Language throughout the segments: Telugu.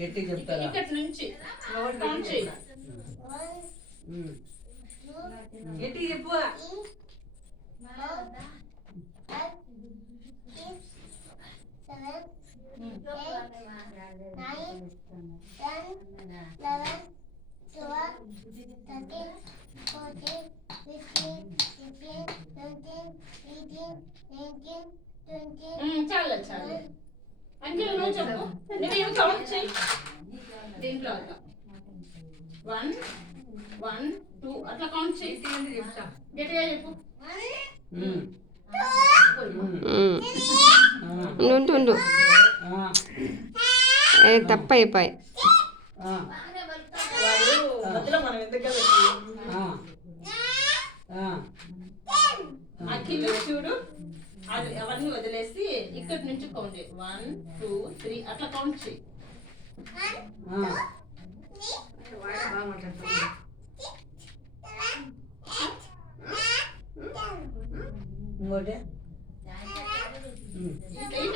గట్టి చెప్తారా? ఇక్కడి నుంచి కౌంట్ చేయి. గట్టి చెప్పు. 7 చాలు చాలు. అంకిల్ నువ్వు చెప్పు. నువ్వు ఇవి కౌంట్ చేయి దీంట్లో. 1 1 2 అట్లా కౌంట్ చేయి. గట్టిగా చెప్పు. ఉండు తప్ప అయిపోయి అఖిల్ చూడు అది అవన్నీ వదిలేసి ఇక్కడి నుంచి కౌంట్ చేయి. 1 2 3 అట్లా కౌంట్ చేయి.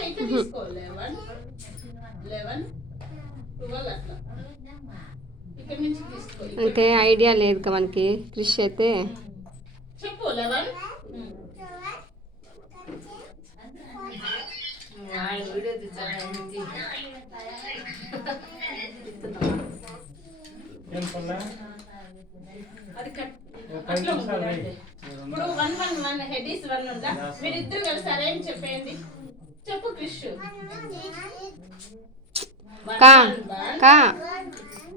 అయితే తీసుకో. 11 12 అట్లా ఇక్కడ నుంచి తీసుకో. అంటే ఐడియా లేదు కదా మనకి. క్రిష్ అయితే చెప్పు. 11 అది కట్ అట్లా ఉంటుంది. ఇప్పుడు 1 1 1 హెడీస్ 1 ఉందా? మీరిద్దరు కలిసి అరేంజ్ చెప్పండి. చెప్పు క్రిష్. కా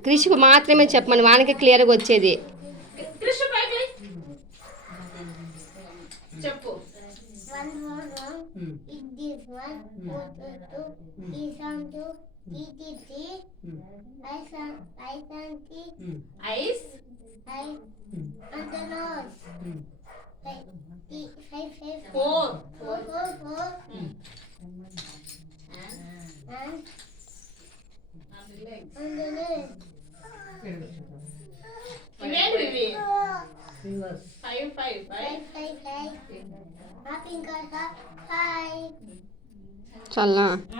క్రిష్కు మాత్రమే చెప్పమని వానికి క్లియర్గా వచ్చేది. క్రిష్ పైకి చెప్పు. ఐస్ ఫోర్ ఇవేంటి ఇవి? 5 5 5 చాలా